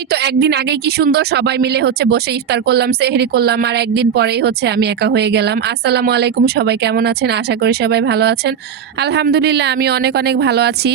এই তো একদিন আগে কি সুন্দর সবাই মিলে হচ্ছে বসে ইফতার করলাম, সেহরি করলাম, আর একদিন পরেই হচ্ছে আমি একা হয়ে গেলাম। আসসালামু আলাইকুম সবাই, কেমন আছেন? আশা করি সবাই ভালো আছেন। আলহামদুলিল্লাহ, আমি অনেক অনেক ভালো আছি।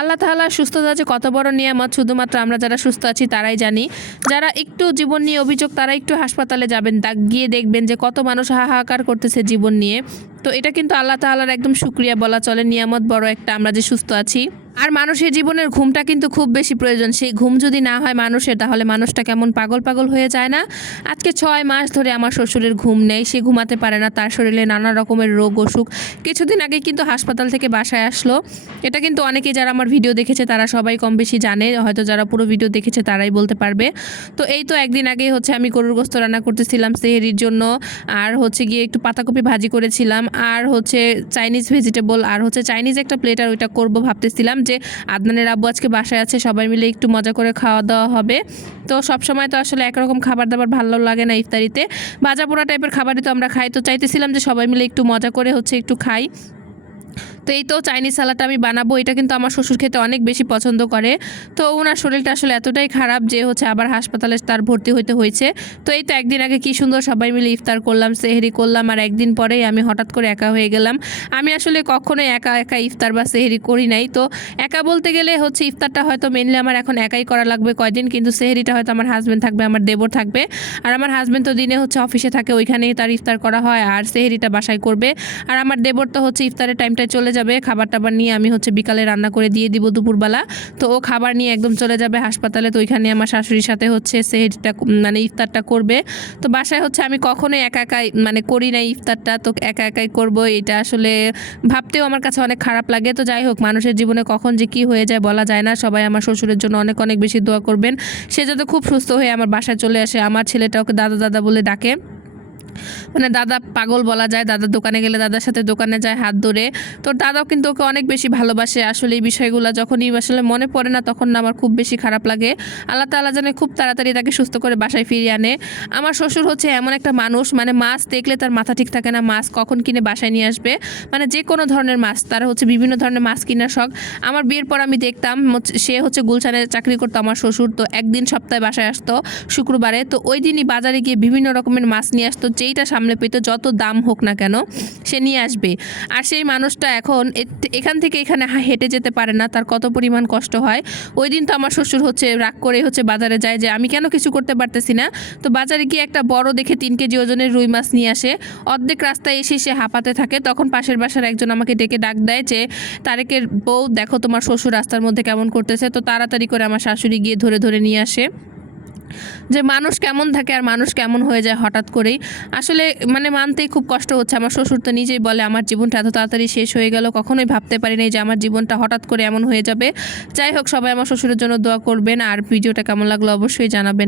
আল্লাহ তাআলা সুস্থতা যে কত বড় নিয়ামত, শুধুমাত্র আমরা যারা সুস্থ আছি তারাই জানি। যারা একটু জীবন নিয়ে অভিযোগ, তারা একটু হাসপাতালে যাবেন গিয়ে দেখবেন যে কত মানুষ হাহাকার করতেছে জীবন নিয়ে। তো এটা কিন্তু আল্লাহ তাআলার একদম শুক্রিয়া বলা চলে। নিয়ামত বড় একটা, আমরা যে সুস্থ আছি। আর মানুষের জীবনের ঘুমটা কিন্তু খুব বেশি প্রয়োজন। সেই ঘুম যদি না হয় মানুষের, তাহলে মানুষটা কেমন পাগল পাগল হয়ে যায় না? আজকে ছয় মাস ধরে আমার শ্বশুরের ঘুম নেই, সে ঘুমাতে পারে না। তার শরীরে নানা রকমের রোগ, অসুখ। কিছুদিন আগে কিন্তু হাসপাতাল থেকে বাসায় আসলো। এটা কিন্তু অনেকেই যারা আমার ভিডিও দেখেছে, তারা সবাই কম বেশি জানে। হয়তো যারা পুরো ভিডিও দেখেছে, তারাই বলতে পারবে। তো এই তো একদিন আগেই হচ্ছে আমি গরুর গোস্ত রান্না করতেছিলাম সেহেরির জন্য। আর হচ্ছে গিয়ে একটু পাতাকপি ভাজি করেছিলাম। আর হচ্ছে চাইনিজ ভেজিটেবল আর হচ্ছে চাইনিজ একটা প্লেট আর ওইটা করব ভাবতেছিলাম যে আদনানের আব্বু আজকে বাসায় আছে, সবাই মিলে একটু মজা করে খাওয়া দাওয়া হবে। তো সব সময় তো আসলে একরকম খাবার দাবার ভালো লাগে না ইফতারিতে। ভাজা পোড়া টাইপের খাবারই তো আমরা খাই, তো চাইতেছিলাম যে সবাই মিলে একটু মজা করে হচ্ছে একটু খাই। তো এই তো চাইনিজ সালাডটা আমি বানাবো। এটা কিন্তু আমার শ্বশুর খেতে অনেক বেশি পছন্দ করে। তো ওনার শরীরটা আসলে এতটাই খারাপ যে হচ্ছে আবার হাসপাতালে তার ভর্তি হতে হয়েছে। তো এই তো একদিন আগে কি সুন্দর সবাই মিলে ইফতার করলাম, সেহেরি করলাম আর একদিন পরেই আমি হঠাৎ করে একা হয়ে গেলাম। আমি আসলে কখনোই একা একা ইফতার বা সেহেরি করি নাই। তো একা বলতে গেলে হচ্ছে ইফতারটা হয়তো মেনলি আমার এখন একাই করা লাগবে কয়দিন, কিন্তু সেহেরিটা হয়তো আমার হাজব্যান্ড থাকবে, আমার দেবর থাকবে। আর আমার হাজব্যান্ড তো দিনে হচ্ছে অফিসে থাকে, ওইখানেই তার ইফতার করা হয় আর সেহেরিটা বাসায় করবে। আর আমার দেবর তো হচ্ছে ইফতারের টাইমটায় চলে যাবে খাবার টাবার নিয়ে আমি হচ্ছে বিকালে রান্না করে দিয়ে দিব দুপুরবেলা। তো ও খাবার নিয়ে একদম চলে যাবে হাসপাতালে, তো ওইখানে আমার শাশুড়ির সাথে হচ্ছে সেহেরিটা মানে ইফতারটা করবে। তো বাসায় হচ্ছে আমি কখনোই একা একাই মানে করি না ইফতারটা, তো একা একাই করব, এটা আসলে ভাবতেও আমার কাছে অনেক খারাপ লাগে। তো যাই হোক, মানুষের জীবনে কখন যে কি হয়ে যায় বলা যায় না, সবাই আমার শ্বশুরের জন্য অনেক অনেক বেশি দোয়া করবেন। সে যাতে খুব সুস্থ হয়ে আমার বাসায় চলে আসে, আমার ছেলেটা ওকে দাদা দাদা বলে ডাকে। মানে দাদা পাগল বলা যায় দাদার দোকানে গেলে দাদার সাথে দোকানে যায় হাত ধরে। তো দাদাও কিন্তু ওকে অনেক বেশি ভালোবাসে। আসলে এই বিষয়গুলো যখনই আসলে মনে পড়ে না, তখন না আমার খুব বেশি খারাপ লাগে। আল্লাহ তাআলা জানে খুব তাড়াতাড়ি তাকে সুস্থ করে বাসায় ফিরিয়ে আনে। আমার শ্বশুর হচ্ছে এমন একটা মানুষ মানে মাছ দেখলে তার মাথা ঠিক থাকে না, মাছ কখন কিনে বাসায় নিয়ে আসবে? মানে যে কোনো ধরনের মাছ, তার হচ্ছে বিভিন্ন ধরনের মাছ কেনার শখ। আমার বিয়ের পর আমি দেখতাম সে হচ্ছে গুলশানে চাকরি করতো আমার শ্বশুর, তো একদিন সপ্তাহে বাসায় আসতো, শুক্রবারে। তো ওই দিনই বাজারে গিয়ে বিভিন্ন রকমের মাছ নিয়ে আসতো যেইটা সামনে পেত যত দাম হোক না কেন, সে নিয়ে আসবে। আর সেই মানুষটা এখন এখান থেকে এখানে হেঁটে যেতে পারে না, তার কত পরিমাণ কষ্ট হয়। ওই দিন তো আমার শ্বশুর হচ্ছে রাগ করে হচ্ছে বাজারে যায় যে, আমি কেন কিছু করতে পারতেছি না? তো বাজারে গিয়ে একটা বড় দেখে তিন কেজি ওজনের রুই মাছ নিয়ে আসে। অর্ধেক রাস্তায় এসে সে হাঁপাতে থাকে। তখন পাশের বাসার একজন আমাকে ডেকে ডাক দেয় যে, তারেকের বউ, দেখো তোমার শ্বশুর রাস্তার মধ্যে কেমন করতেছে? তো তাড়াতাড়ি করে আমার শাশুড়ি গিয়ে ধরে ধরে নিয়ে আসে। যে মানুষ কেমন থাকে আর মানুষ কেমন হয়ে যায় হঠাৎ করেই। আসলে মানে মানতেই খুব কষ্ট হচ্ছে। আমার শ্বশুর তো নিজেই বলে, আমার জীবনটা এত তাড়াতাড়ি শেষ হয়ে গেল, কখনোই ভাবতে পারি নাই যে আমার জীবনটা হঠাৎ করে এমন হয়ে যাবে। যাই হোক, সবাই আমার শ্বশুরের জন্য দোয়া করবেন আর ভিডিওটা কেমন লাগল অবশ্যই জানাবেন।